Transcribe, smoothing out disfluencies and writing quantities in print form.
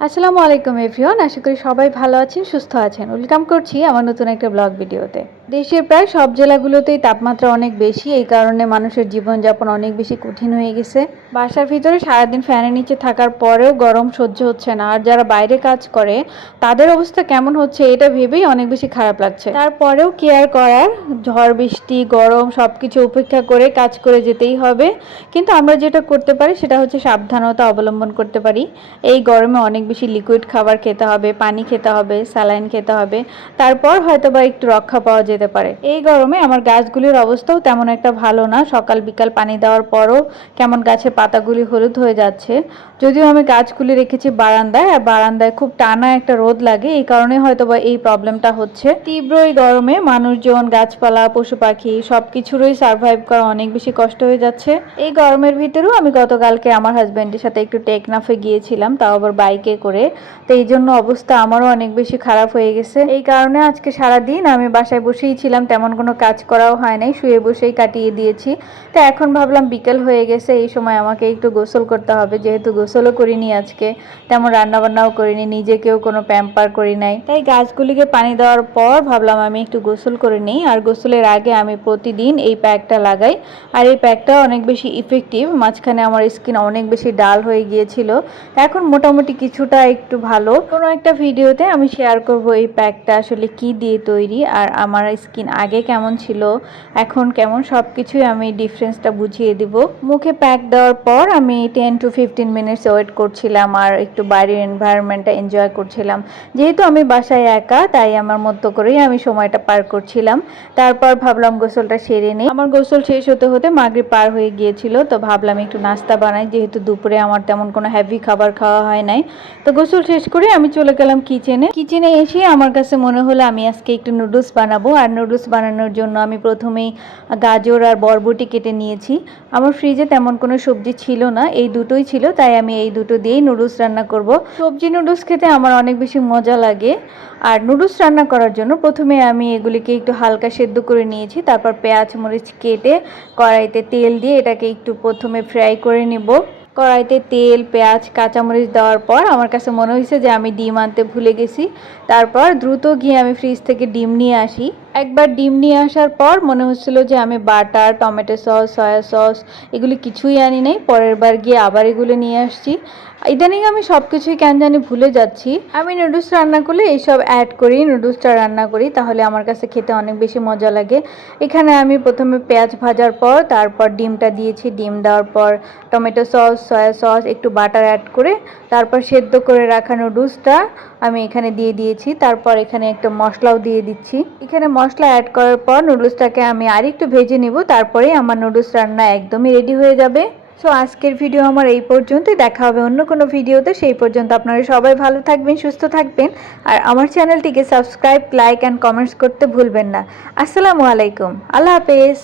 আসসালামু আলাইকুম এভরিওয়ান, আশা করি সবাই ভালো আছেন, সুস্থ আছেন। ওয়েলকাম করছি আমার নতুন একটা ব্লগ ভিডিওতে। দেশের প্রায় সব জেলাগুলোতেই তাপমাত্রা অনেক বেশি, এই কারণে মানুষের জীবনযাপন অনেক বেশি কঠিন হয়ে গেছে। বাসার ভিতরে সারাদিন ফ্যানের নিচে থাকার পরেও গরম সহ্য হচ্ছে না, আর যারা বাইরে কাজ করে তাদের অবস্থা কেমন হচ্ছে এটা ভেবেই অনেক বেশি খারাপ লাগছে। তারপরেও কেয়ার করার, ঝড় বৃষ্টি গরম সব কিছু উপেক্ষা করে কাজ করে যেতেই হবে। কিন্তু আমরা যেটা করতে পারি সেটা হচ্ছে সাবধানতা অবলম্বন করতে পারি। এই গরমে অনেক বেশি লিকুইড খাবার খেতে হবে, পানি খেতে হবে, স্যালাইন খেতে হবে, তারপর হয়তো বা একটু রক্ষা পাওয়া যেতে পারে। এই গরমে আমার গাছগুলির অবস্থাও তেমন একটা ভালো না, সকাল বিকাল পানি দেওয়ার পরও কেমন গাছের পাতাগুলি হলুদ হয়ে যাচ্ছে। যদিও আমি গাছগুলি রেখেছি বারান্দায়, আর বারান্দায় খুব টানা একটা রোদ লাগে, এই কারণে হয়তো বা এই প্রবলেমটা হচ্ছে। তীব্র এই গরমে মানুষজন, গাছপালা, পশু পাখি সবকিছুরই সার্ভাইভ করা অনেক বেশি কষ্ট হয়ে যাচ্ছে। এই গরমের ভিতরেও আমি গতকালকে আমার হাজব্যান্ডের সাথে একটু টেকনাফে গিয়েছিলাম, তাও আবার বাইকে করে। তো এই জন্য অবস্থা আমারও অনেক বেশি খারাপ হয়ে গেছে। এই কারণে আজকে সারাদিন আমি বাসায় বসেই ছিলাম, তেমন কোনো কাজ করাও হয় নাই, শুয়ে বসেই কাটিয়ে দিয়েছি। তো এখন ভাবলাম বিকেল হয়ে গেছে, এই সময় আমাকে একটু গোসল করতে হবে, যেহেতু গোসলও করিনি আজকে, তেমন রান্নাবান্নাও করিনি, নিজেকেও কোনো প্যাম্পার করি নাই। তাই গাছগুলিকে পানি দেওয়ার পর ভাবলাম আমি একটু গোসল করে নিই। আর গোসলের আগে আমি প্রতিদিন এই প্যাকটা লাগাই, আর এই প্যাকটা অনেক বেশি ইফেক্টিভ। মাঝখানে আমার স্কিন অনেক বেশি ডাল হয়ে গিয়েছিল, এখন মোটামুটি কিছুটা একটু ভালো। কোনো একটা ভিডিওতে আমি শেয়ার করব এই প্যাকটা আসলে কি দিয়ে তৈরি, আর আমার স্কিন আগে কেমন ছিল এখন কেমন, সব কিছুই আমি ডিফারেন্সটা বুঝিয়ে দিব। মুখে প্যাক দেওয়ার পর আমি 10 to 15 মিনিটস ওয়েট করছিলাম, আর একটু বাইরের এনভায়রনমেন্টটা এনজয় করছিলাম। যেহেতু আমি বাসায় একা, তাই আমার মতো করেই আমি সময়টা পার করছিলাম। তারপর ভাবলাম গোসলটা সেরে নিই। আমার গোসল শেষ হতে হতে মাগরিব পার হয়ে গিয়েছিল, তো ভাবলাম একটু নাস্তা বানাই, যেহেতু দুপুরে আমার তেমন কোনো হেভি খাবার খাওয়া হয় নাই। তো গোসল শেষ করে আমি চলে গেলাম কিচেনে এসে আমার কাছে মনে হলো আমি আজকে একটু নুডলস বানাবো। আর নুডলস বানানোর জন্য আমি প্রথমেই গাজর আর বরবটি কেটে নিয়েছি। আমার ফ্রিজে তেমন কোনো সবজি ছিল না, এই দুটোই ছিল, তাই আমি এই দুটো দিয়েই নুডলস রান্না করব। সবজি নুডলস খেতে আমার অনেক বেশি মজা লাগে। আর নুডলস রান্না করার জন্য প্রথমে আমি এগুলিকে একটু হালকা সেদ্ধ করে নিয়েছি, তারপর পেঁয়াজ মরিচ কেটে কড়াইতে তেল দিয়ে এটাকে একটু প্রথমে ফ্রাই করে নিব। কড়াইতে তেল, পেঁয়াজ, কাঁচামরিচ দেওয়ার পর আমার কাছে মনে হয়েছে যে আমি ডিম আনতে ভুলে গেছি। তারপর দ্রুত গিয়ে আমি ফ্রিজ থেকে ডিম নিয়ে আসি। একবার ডিম নিয়ে আসার পর মনে হচ্ছিল যে আমি butter, tomato sauce, soya sauce এগুলি কিছুই আনি নাই। পরের বার গিয়ে আবার এগুলো নিয়ে আসছি। ইদানিং আমি সব কিছুই কেন জানি ভুলে যাচ্ছি। আমি নুডলস রান্না করলে এইসব অ্যাড করি, নুডলসটা রান্না করি, তাহলে আমার কাছে খেতে অনেক বেশি মজা লাগে। এখানে আমি প্রথমে পেঁয়াজ ভাজার পর তারপর ডিমটা দিয়েছি। ডিম দেওয়ার পর টমেটো সস, সয়া সস, একটু বাটার অ্যাড করে তারপর সেদ্ধ করে রাখা নুডলসটা আমি এখানে দিয়ে দিয়েছি। তারপর এখানে একটা মশলাও দিয়ে দিচ্ছি। এখানে মশলা অ্যাড করার পর নুডলসটাকে আমি আরেকটু ভেজে নিব, তারপরেই আমার নুডলস রান্না একদমই রেডি হয়ে যাবে। সো আজকের ভিডিও আমার এই পর্যন্তই, দেখা হবে অন্য কোনো ভিডিওতে। সেই পর্যন্ত আপনারা সবাই ভালো থাকবেন, সুস্থ থাকবেন, আর আমার চ্যানেলটিকে সাবস্ক্রাইব, লাইক অ্যান্ড কমেন্টস করতে ভুলবেন না। আসসালামু আলাইকুম, আল্লাহ হাফেজ।